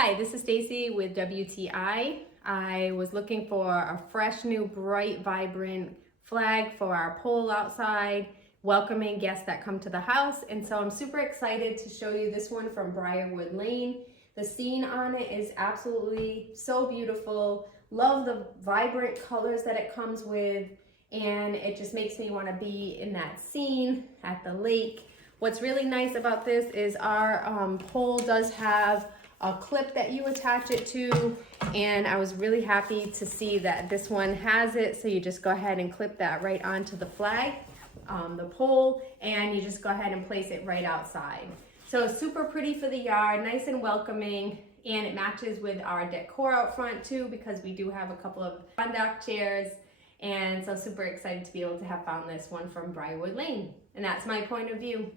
Hi, this is Stacy with WTI. I was looking for a fresh, new, bright, vibrant flag for our pole outside, welcoming guests that come to the house. And so I'm super excited to show you this one from Briarwood Lane. The scene on it is absolutely so beautiful. Love the vibrant colors that it comes with, and it just makes me want to be in that scene at the lake. What's really nice about this is our pole does have a clip that you attach it to, and I was really happy to see that this one has it. So you just go ahead and clip that right onto the flag, the pole, and you just go ahead and place it right outside. So super pretty for the yard, nice and welcoming, and it matches with our decor out front too, because we do have a couple of dock chairs. And so super excited to be able to have found this one from Briarwood Lane. And that's my point of view.